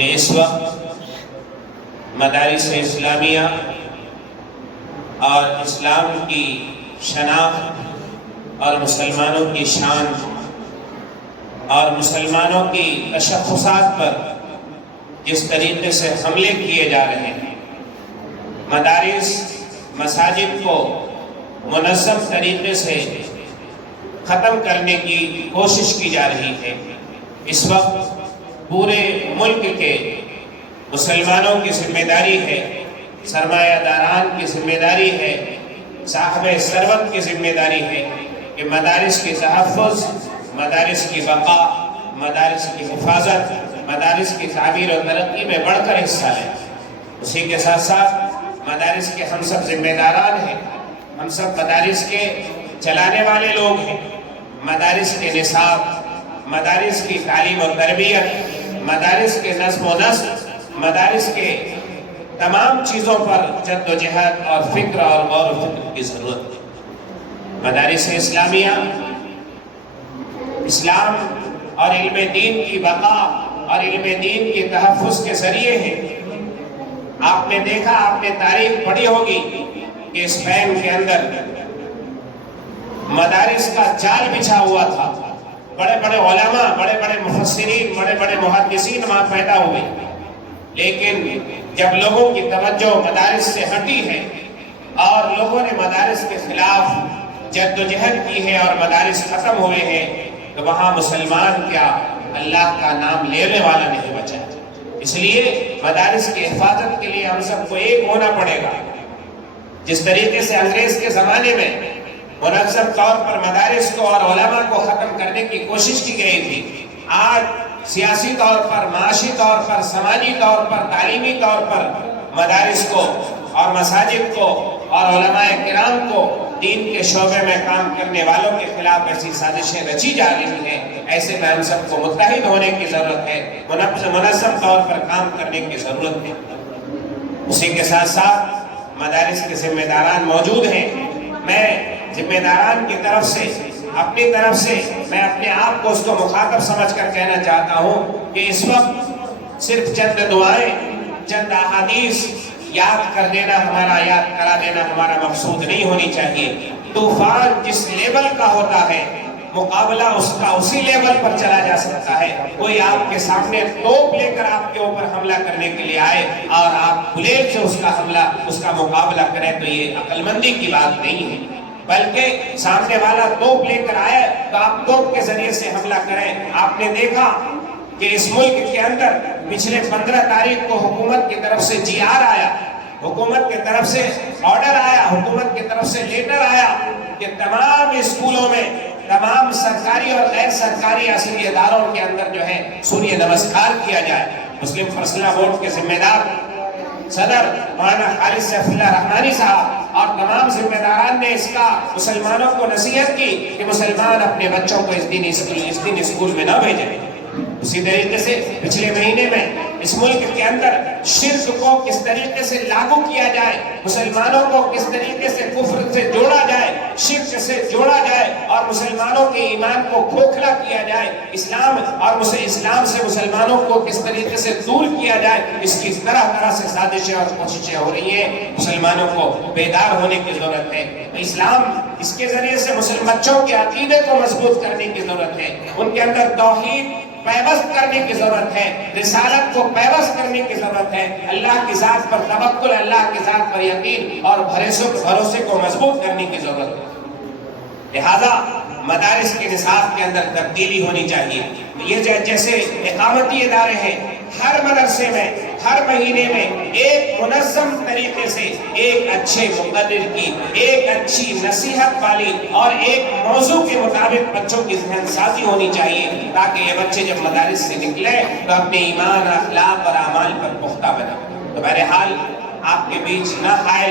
کہ اس وقت مدارس اسلامیہ اور اسلام کی شناخت اور مسلمانوں کی شان اور مسلمانوں کی تشخصات پر جس طریقے سے حملے کیے جا رہے ہیں، مدارس مساجد کو منظم طریقے سے ختم کرنے کی کوشش کی جا رہی ہے۔ اس وقت پورے ملک کے مسلمانوں کی ذمہ داری ہے، سرمایہ داران کی ذمہ داری ہے، صاحب ثروت کی ذمہ داری ہے کہ مدارس کی تحفظ، مدارس کی بقا، مدارس کی حفاظت، مدارس کی تعمیر و ترقی میں بڑھ کر حصہ لیں۔ اسی کے ساتھ ساتھ مدارس کے ہم سب ذمہ داران ہیں، ہم سب مدارس کے چلانے والے لوگ ہیں۔ مدارس کے نصاب، مدارس کی تعلیم و تربیت، مدارس کے نظم و نسق، مدارس کے تمام چیزوں پر جد و جہد اور فکر اور غور و فکر کی ضرورت ہے۔ مدارس اسلامیہ اسلام اور علم دین کی بقا اور علم دین کے تحفظ کے ذریعے ہیں۔ آپ نے دیکھا، آپ نے تاریخ پڑھی ہوگی کہ اسپین کے اندر مدارس کا جال بچھا ہوا تھا، بڑے بڑے علماء، بڑے بڑے مفسرین، بڑے بڑے محدثین وہاں پیدا ہوئے، لیکن جب لوگوں کی توجہ مدارس سے ہٹی ہے اور لوگوں نے مدارس کے خلاف جد و جہد کی ہے اور مدارس ختم ہوئے ہیں، تو وہاں مسلمان کیا اللہ کا نام لینے والا نہیں بچا۔ اس لیے مدارس کی حفاظت کے لیے ہم سب کو ایک ہونا پڑے گا۔ جس طریقے سے انگریز کے زمانے میں منظم طور پر مدارس کو اور علماء کو ختم کرنے کی کوشش کی گئی تھی، آج سیاسی طور پر، معاشی طور پر، سماجی طور پر، تعلیمی طور پر مدارس کو اور مساجد کو اور علماء کرام کو دین کے شعبے میں کام کرنے والوں کے خلاف ایسی سازشیں رچی جا رہی ہیں۔ ایسے میں ہم سب کو متحد ہونے کی ضرورت ہے، منظم طور پر کام کرنے کی ضرورت ہے۔ اسی کے ساتھ ساتھ مدارس کے ذمہ داران موجود ہیں۔ میں ذمہ داران کی طرف سے، اپنی طرف سے میں اپنے آپ کو اس کو مخاطب سمجھ کر کہنا چاہتا ہوں کہ اس وقت صرف چند دعائیں، چند احادیث یاد کرا دینا ہمارا مقصود نہیں ہونی چاہیے۔ طوفان جس لیول کا ہوتا ہے، مقابلہ اس کا اسی لیول پر چلا جا سکتا ہے۔ کوئی آپ کے سامنے توپ لے کر آپ کے اوپر حملہ کرنے کے لیے آئے اور آپ گلیل سے اس کا مقابلہ کریں تو یہ عقل مندی کی بات نہیں ہے، بلکہ سامنے والا توپ لے کر آئے تو آپ توپ کے ذریعے سے حملہ کریں۔ آپ نے دیکھا کہ اس ملک کے اندر پچھلے 15 تاریخ کو حکومت کی طرف سے جی آر آیا، حکومت کی طرف سے آرڈر آیا، حکومت کی طرف سے لیٹر آیا کہ تمام اسکولوں میں، تمام سرکاری اور غیر سرکاری عصری اداروں کے اندر جو ہے سوریہ نمسکار کیا جائے۔ مسلم فاصلہ بورڈ کے ذمہ دار صدر مولانا خالد سیف اللہ رحمانی صاحب اور تمام ذمہ داران نے اس کا مسلمانوں کو نصیحت کی کہ مسلمان اپنے بچوں کو اس دن اسکول میں نہ بھیجیں۔ اسی طریقے سے پچھلے مہینے میں اس ملک کے اندر شرک کو کس طریقے سے لاگو کیا جائے، مسلمانوں کو کس طریقے سے کفر سے جوڑا جائے، شرک سے جوڑا جائے اور مسلمانوں کے ایمان کو کھوکھلا کیا جائے، اسلام سے مسلمانوں کو کس طریقے سے دور کیا جائے، اس کی طرح طرح سے سازشیں اور کوششیں ہو رہی ہیں۔ مسلمانوں کو بیدار ہونے کی ضرورت ہے۔ اسلام اس کے ذریعے سے مسلم بچوں کے عقیدے کو مضبوط کرنے کی ضرورت ہے، ان کے اندر توحید پیوست کرنے کی ضرورت ہے، رسالت کو پیوست کرنے کی ضرورت ہے، اللہ کی ذات پر توکل، اللہ کی ذات پر یقین اور بھروسے کو مضبوط کرنے کی ضرورت ہے۔ لہذا مدارس کے نصاب کے اندر تبدیلی ہونی چاہیے۔ یہ جیسے اقامتی ادارے ہیں، ہر مدرسے میں ہر مہینے میں ایک منظم طریقے سے ایک اچھے مقرر کی، ایک اچھی نصیحت والی اور ایک موضوع کے مطابق بچوں کی ذہن سازی ہونی چاہیے، تاکہ یہ بچے جب مدارس سے نکلیں تو اپنے ایمان، اخلاق اور اعمال پر پختہ بنیں۔ تو بہرحال آپ کے بیچ نہ حائل